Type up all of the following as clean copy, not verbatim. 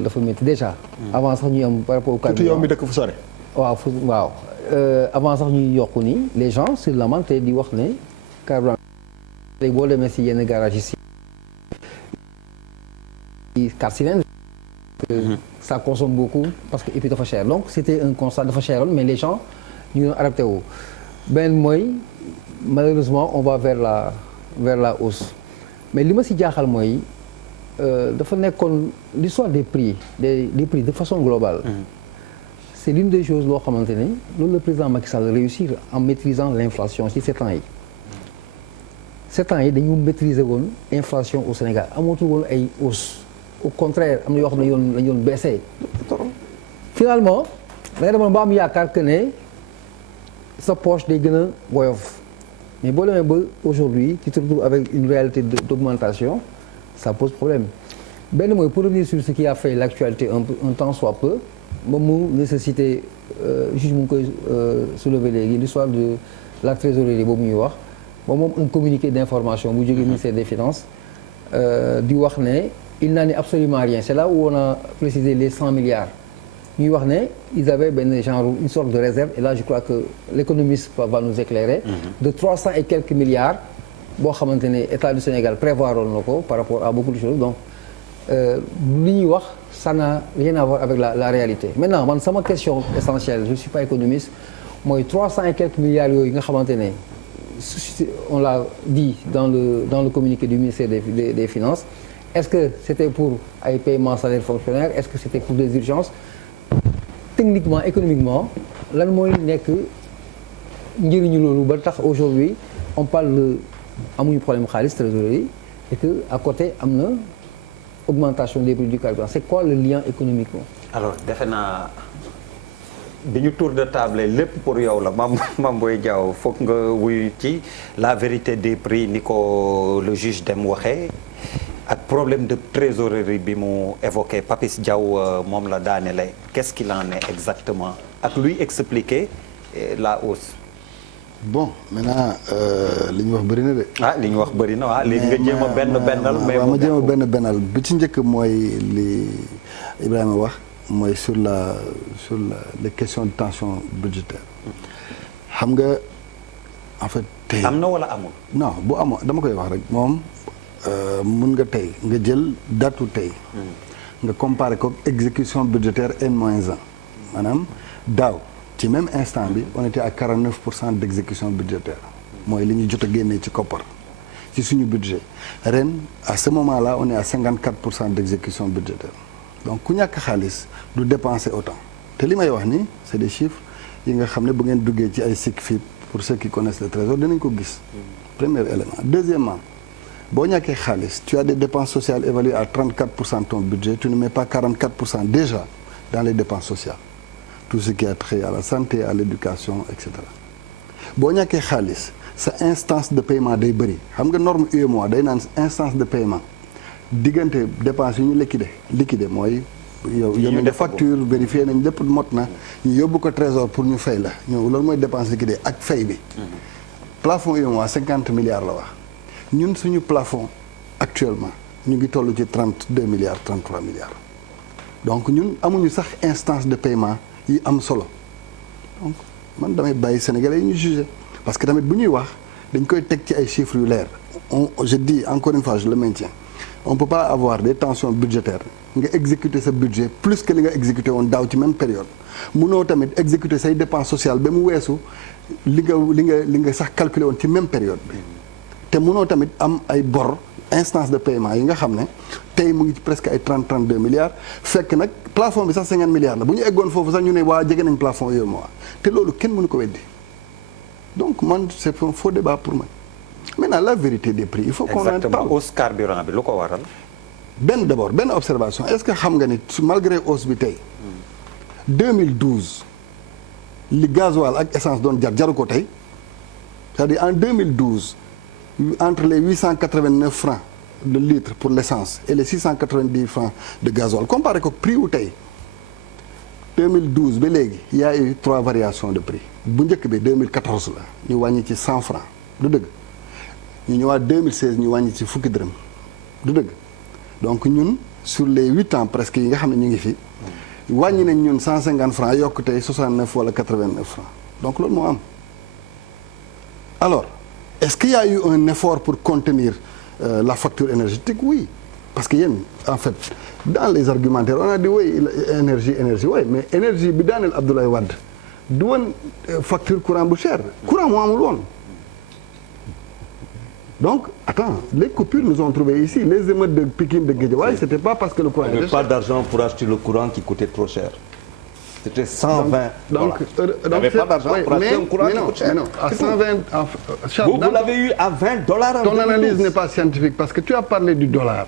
dafa métti déjà. avant sax ñuy am par rapport au carburant surtout yow mi dëkk fu sore. waaw avant sax ñuy yokku ni les gens se lamentent di wax ne carburant léegi boo demee si yenn garage yi 4 cylindres. Ça consomme beaucoup parce que et puis dafa cher donc c'était un constat dafa cheroon mais les gens ñu ngi adapté wu. benn mooy malheureusement on va vers la hausse mais li ma si jaaxal mooy dafa nekkoon l'histoire des prix de façon globale. C'est l'une des choses loo xamante ne loolu le président Macky Sall réussir en maîtrisant l'inflation ci 7 ans yi. 7 ans yi dañu maîtriser woon inflation au Sénégal amatul woon ay hausse au contraire am na yoo xam ne dañu doon baissé. finalement da nga demoon ba am yaakaar que ne sa poche day gën a woyof mais boo demee ba aujourd'hui tu te retrouves avec une réalité d'augmentation ça pose problème benn mooy pour revenir sur ce qui a fait l'actualité un temps soit peu moom mu nécessité juge mu ngi koy soulever léegi l'histoire de la trésorerie boobu ñuy wax moom un communiqué d'information bu jógee ministère des finances di wax ne il n'en est absolument rien c'est là où on a précisé les 100 milliards ñuy wax ne ils avaient benn genre une sorte de réserve et là je crois que l'économiste va nous éclairer de 300 et quelques milliards boo xamante ne État du Sénégal prévoir woon na ko par rapport à beaucoup de choses donc li ñuy wax ça n'a rien à voir avec la réalité maintenant man sama question essentielle je suis pas économiste mooy 300 et quelques milliards yooyu nga xamante ne on l'a dit dans le communiqué du ministère des Finances est-ce que c'était pour ay paiements salaires fonctionnaires est-ce que c'était pour des urgences techniquement économiquement lan mooy nekk njëriñu loolu ba tax aujourd'hui on parle de amuñu problème xaalis trésorerie et que à côté am na augmentation des prix du carburant c'est quoi le lien économiquement alors defe naa bi ñu tour de table lépp pour yow la Mame Boye Diao foog nga wuyu ci la vérité des prix ni ko le juge dem waxee ak problème de trésorerie bi mu évoqué Papis Diaw moom la daanele qu'est-ce qu'il en est exactement ak luy expliquer la hausse. bon maintenant li ñu wax bëri na de. li ñu wax bëri na waaw léegi nga jéem a bennal. mais ma jéem a bennal bi ci njëkk mooy li Ibrahima wax mooy sur les questions de tension budgétaire xam nga en fait. tey am na wala amul. non bu amoon dama koy wax rek moom mun nga tey nga jël datu tey. nga comparer ko exécution budgétaire N-1 maanaam daaw. ci même instant bi on était à 49% d'exécution budgétaire mooy li ñu jot a génnee ci koppar ci suñu budget ren à ce moment-là on est à 54% d'exécution budgétaire donc ku ñàkk xaalis du dépenser autant te li may wax ni c'est des chiffres yi nga xam ne bu ngeen duggee ci ay SICFIP pour ceux qui connaissent le trésor dinañ ko gis premier élément deuxièmement boo ñàkkee xaalis tu as des dépenses sociales évaluées à 34% de ton budget tu ne mets pas 44% déjà dans les dépenses sociales tout ce qui a trait à la santé à l'éducation et cetera boo ñàkkee xaalis sa instance de paiement day bëri xam nga norme UEMOA day naan instance de paiement diggante dépense yu ñu liquider mooy yow yónni nga facture vérifier nañ lépp mot na ñu yóbbu ko trésor pour ñu fay la ñëw loolu mooy dépense liquidée ak fay bi plafond UEMOA 50 milliards la wax ñun suñu plafond actuellement ñu ngi toll ci 32 milliards 33 milliards donc ñun amuñu sax instance de paiement yi am solo donc man damay bàyyi sénégalais yi ñu juger parce que tamit bu ñuy wax dañ koy teg ci ay chiffres yu leer je dis encore une fois je le maintiens on peut pas avoir des tensions budgétaires nga exécuter sa budget plus que li nga exécuter woon daaw ci même période munoo tamit exécuter say dépenses sociales ba mu weesu li nga sax calculer woon ci même période bi te munoo tamit am ay bor instance de paiement yi nga xam ne tey mu ngi ci presque ay 32 milliards fekk nag plafond bi sax 50 milliards la bu ñu eggoon foofu sax ñu ne waa jege nañ plafond yooyu mois te loolu kenn mënu ko weddi donc man c'est un faux débat pour moi maintenant la vérité des prix il faut qu'on en parle. hausse carburant bi lu ko waral. benn observation est-ce que xam nga ni malgré hausse bi tey 2012 li gasoil ak essence doon jaru ko tey c'est-à-dire en 2012 entre les 889 francs de litre pour l'essence et les 690 francs de gasoil comparé ko prix wu tey 2012 ba léegi y a eu 3 variations de prix bu njëkk bi 2014 la ñu wàññi ci 100 francs du dëgg ñu ñëwaat 2016 ñu wàññi ci fukki dërëm du dëgg donc ñun sur les 8 ans presque yi nga xam ne ñu ngi fi wàññi nañ ñun 150 francs yokk tey 69 wala 89 francs donc loolu moo am alors est-ce qu'il y a eu un effort pour contenir la facture énergétique? Oui, parce que yéen en fait dans les argumentaires on a dit oui énergie oui mais énergie bi daaneel Abdoulaye Wade du woon facture courant bu cher courant moo amul woon. Donc, attends, les coupures nous ont trouvés ici. Les émeutes de Pikine, de Guédiawaye, c'était pas parce que le courant était cher. Pas d'argent pour acheter le courant qui coûtait trop cher. C'était 120 donc, il n'y avait pas d'argent pour acheter un courant qui coûte cher. Mais non, à 120... Vous l'avez eu à 20 dollars en 2012. Ton analyse n'est pas scientifique parce que tu as parlé du dollar.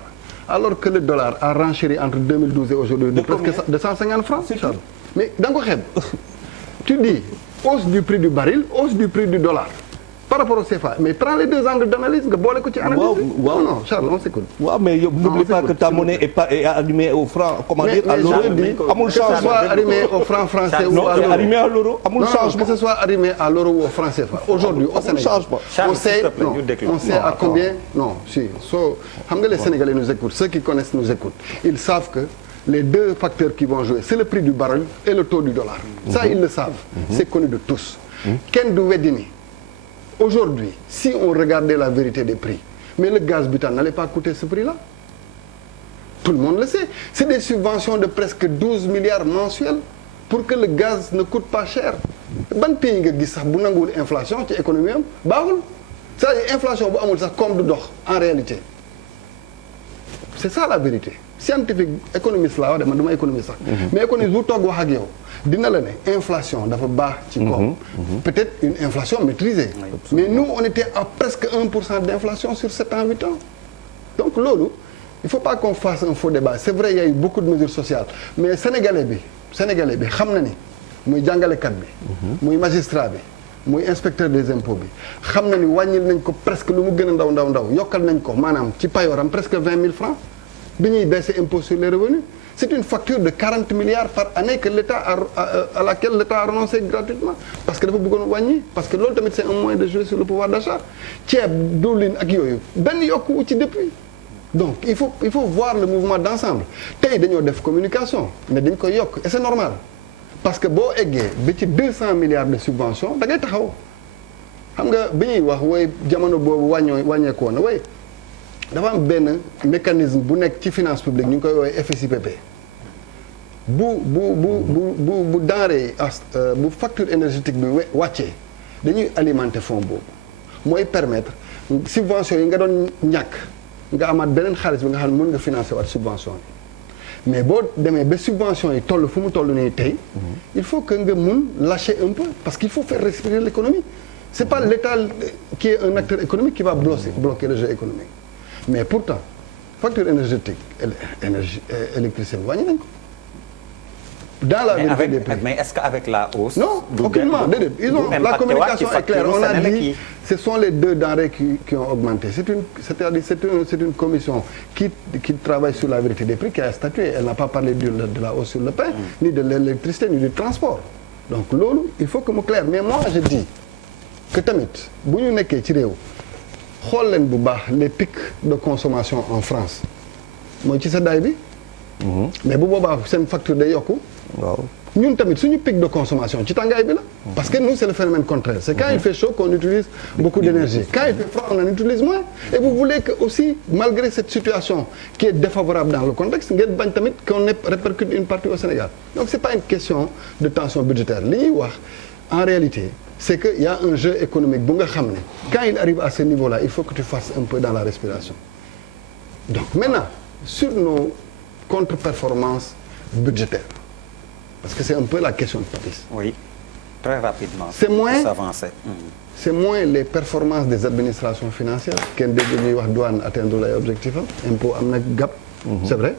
Alors que le dollar a renchéri entre 2012 et aujourd'hui de presque de 150 francs. Charles. Mais dans quoi tu dis hausse du prix du baril, hausse du prix du dollar. Par rapport au CFA, mais prends les deux angles d'analyse nga boole ko ci analyse. waaw non Charles on s'écoute. waaw mais yow n'oublie pas que ta monnaie est allumée au franc. Comment dire à l'euro amul changement. Que ce soit allumé au franc français ou à l'euro. Allumé à l'euro amul changement. Que ce soit allumé à l'euro ou au franc CFA. Aujourd'hui au Sénégal on sait à combien non si soo xam nga les Sénégalais nous écoutent ceux qui connaissent nous écoutent ils savent que les deux facteurs qui vont jouer c'est le prix du baril et le taux du dollar. Ça ils le savent. C'est connu de tous. Kenn du weddi ni aujourd'hui, si on regardait la vérité des prix, mais le gaz butane n'allait pas coûter ce prix-là. Tout le monde le sait. C'est des subventions de presque 12 milliards mensuels pour que le gaz ne coûte pas cher. Ban pays nga gis sax bu nanguwul inflation ci économie am baaxul. C'est-à-dire inflation bu amul sax comme du dox en réalité. C'est ça la vérité. Scientifique économiste laa wax de man duma économiste sax. Mais économiste bu toog wax ak yow dina la ne inflation dafa baax ci koom. Peut-être une inflation maîtrisée. Mais nous on était à presque 1% d'inflation sur 7 ans 8 ans. Donc loolu il faut pas qu'on fasse un faux débat. C'est vrai il y a eu beaucoup de mesures sociales mais sénégalais bi xam na ni muy jàngalekat bi. muy magistrat bi. muy inspecteur des impôts bi xam na ni wàññil nañ ko presque lu mu gën a ndaw yokkal nañ ko maanaam ci payooram presque 20 000 francs bi ñuy baisser impôt sur les revenus c'est une facture de 40 milliards par année que l'État à laquelle l'État a renoncé gratuitement parce que dafa bëggoon wàññi parce que loolu tamit c'est un moyen de jouer sur le pouvoir d'achat ceeb diwlin ak yooyu benn yokku ci depuis donc il faut voir le mouvement d'ensemble tey dañoo def communication mais dañ koy yokk et c'est normal parce que boo eggee ba ci 200 milliards de subventions da ngay taxaw xam nga bi ñuy wax wooy jamono boobu wàññeeku woon na wooy dafa am benn mécanisme bu nekk ci finance publique ñu ngi koy woowee FSIPP bu denrée bu facture énergétique bi wàccee dañuy alimenter fonds boobu mooy permettre subvention yi nga doon ñàkk nga amaat beneen xaalis bi nga xam ne mën nga financer waat subvention yi mais boo demee ba subvention yi toll fu mu toll nii tey il faut que nga mun lâcher un peu parce qu'il faut faire respirer l'économie c'est pas l'État qui est un acteur économique qui va bloquer le jeu économique mais pourtant facture énergétique électricité bi wàññi nañ ko dans la vérité des prix. Mais est-ce qu'avec la hausse non aucunement déedéet ils ont la communication est claire on a dit ce sont les deux denrées qui ont augmenté c'est une commission qui travaille sur la vérité des prix qui a statué elle n'a pas parlé de la hausse sur le pain ni de l'électricité ni du transport donc loolu il faut que mu clair mais moi je dis que tamit bu ñu nekkee ci réew xool leen bu baax les pics de consommation en France mooy ci seddaay bi mais bu boobaa seen facture day yokku waaw ñun tamit suñu pic de consommation ci tàngaay bi la parce que nous c'est le phénomène contraire c'est quand il fait chaud qu'on utilise beaucoup d'énergie quand il fait froid on en utilise moins et vous voulez que aussi malgré cette situation qui est défavorable dans le contexte ngeen bañ tamit qu'on répercute une partie au Sénégal donc c'est pas une question de tension budgétaire li ñuy wax en réalité c'est que il y a un jeu économique bu nga xam ne quand il arrive à ce niveau-là il faut que tu fasses un peu dans la respiration donc maintenant sur nos contre-performances budgétaires parce que c'est un peu la question de Papis. Oui, très rapidement. C'est moins les performances des administrations financières kenn dégg ñuy wax douane atteindre ay objectifs am impôt am na gap. C'est vrai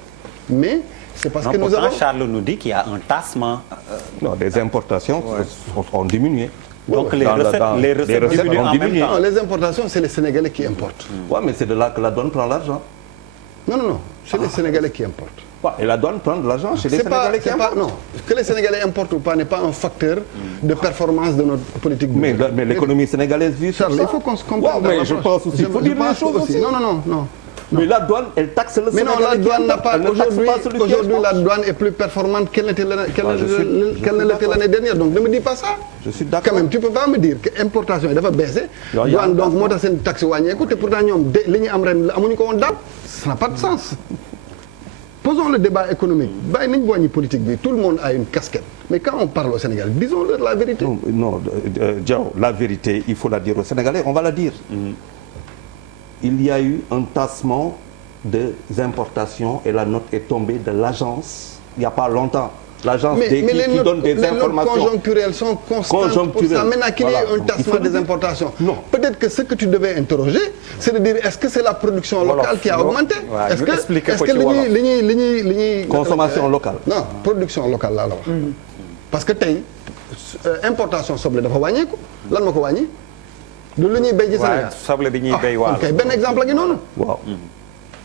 mais c'est parce que nous avons Charles nous dit qu'il y a un tassement. Non, les importations ont diminué. Donc les recettes diminuent en même temps. Non, les importations c'est les Sénégalais qui importent. Ouais, mais c'est de là que la douane prend l'argent. Non, c'est les Sénégalais qui importent. Et la douane prend de l'argent chez les Sénégalais qui importent. Non, que les Sénégalais importent ou pas n'est pas un facteur de performance de notre politique. Mais l'économie sénégalaise vit sur ça. Il faut qu'on se comprenne. Mais je pense aussi qu'il faut dire les choses aussi. Non. Mais la douane, elle taxe le Sénégalais. Mais non, la douane n'a pas. Aujourd'hui, la douane est plus performante qu'elle n'était l'année dernière. Donc ne me dis pas ça. Je suis d'accord. Quand même, tu peux pas me dire que importation yi dafa baissé. douane donc moo tax seen taxe wàññeeku te pourtant ñoom li ñu am ren amuñu ko woon daaw. Ça n'a pas de sens. Posons le débat économique. bàyyi nañu wàññi politique bi tout le monde a une casquette. Mais quand on parle au Sénégal, disons-leur la vérité. Non, Diao, la vérité, il faut la dire aux Sénégalais. On va la dire. Il y a eu un tassement des importations et la note est tombée de l'agence il n'y a pas longtemps. L'agence qui donne des informations. Les notes conjoncturelles sont constantes pour ça. Maintenant qu'il y ait un tassement des importations. Non. Peut-être que ce que tu devais interroger, c'est de dire est-ce que c'est la production locale qui a augmenté? Est-ce que li ñuy consommation locale. Non, production locale laa la wax. Parce que tey importation soble dafa wàññeeku lan ma ko wàññi. du lu ñuy béy ci Sénégal soble bi ñuy béy waaw. ok benn exemple la gi noonu. waaw.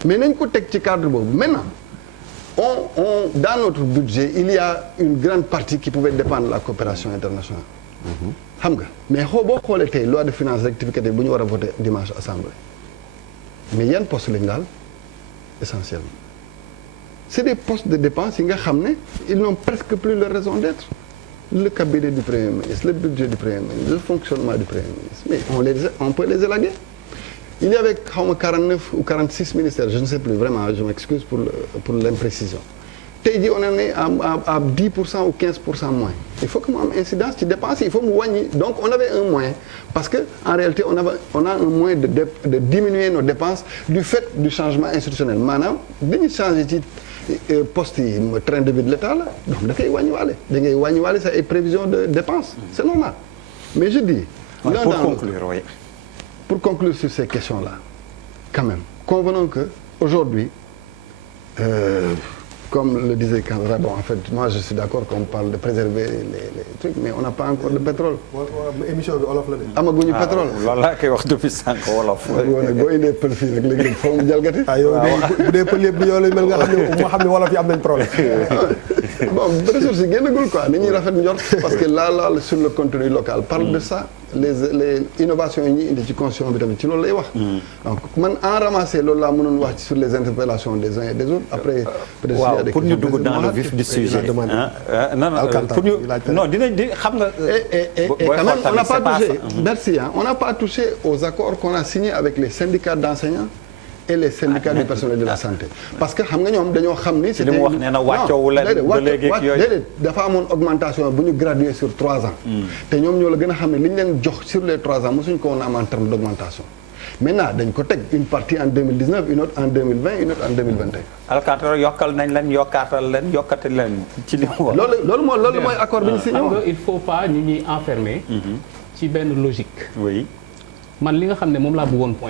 mais nañ ko teg ci cadre boobu maintenant dans notre budget il y a une grande partie qui pouvait dépendre de la coopération internationale. xam nga mais boo xoolee tey loi de finances rectificative bu ñu war a voter dimanche assemblée mais yan poste lañu daal essentiellement c'est des postes de dépenses yi nga xam ne ils n'ont presque plus leur raison d'être. Le cabinet du Premier ministre, le budget du Premier ministre, le fonctionnement du Premier ministre. Mais on peut les élaguer. Il y avait 49 ou 46 ministères, je ne sais plus vraiment, je m'excuse pour l'imprécision. Tey jii on en est à 10% ou 15% moins. Il faut que mu am incidence ci dépenses il faut mu wàññi. Donc on avait un moyen parce que en réalité on a un moyen de diminuer nos dépenses du fait du changement institutionnel. Maanaam dañuy changer ci poste yi train de vie de l'État la donc da koy wàññiwaale da ngay wàññiwaale sa ay prévisions de dépenses c'est normal mais je dis pour conclure sur ces questions-là quand même convenons que aujourd'hui comme le disait Kandra bon en fait moi je suis d'accord qu'on parle de préserver les trucs mais on n'a pas encore de pétrole. émission bi wolof la de. amaguñu pétrole. loolu laa koy wax depuis sànq wolof. boo indee pël fii rek léegi foo mu jalgati. yow bu dee pël yëpp yow lay mel nga xam ne wolof yi am nañ problème. bon ressources yi génnagul quoi ni ñuy rafet njort parce que là sur le contenu local parle de ça les innovations yi ñuy indi ci constitution bi tamit ci loolu lay wax. donc man en ramasser loolu laa mënoon wax sur les interpellations des uns et des autres après. waaw pour ñu dugg dans le vif du sujet. pour ñu non dinañ di xam nga. et quand même on n'a pas touché merci on n'a pas touché aux accords qu'on a signés avec les syndicats d'enseignants et les syndicats du personnel de la santé parce que xam nga ñoom dañoo xam ni. c'était li mu wax nee na wàccoowu leen ba léegi ak yooyu déedéet dafa amoon augmentation bu ñu gradué sur 3 ans. te ñoom ñoo la gën a xam ne li ñu leen jox sur les 3 ans mosuñ ko woon am en termes d'augmentation. maintenant dañ ko teg une partie en 2019 une autre en 2020 une autre en 2021. alcantara yokkal nañ leen yokkaatal leen yokkati leen ci li mu wax. loolu mooy accord bi ñu signé woon. il faut pas ñu ñuy enfermer. ci benn logique. oui man li nga xam ne moom laa bëggoon point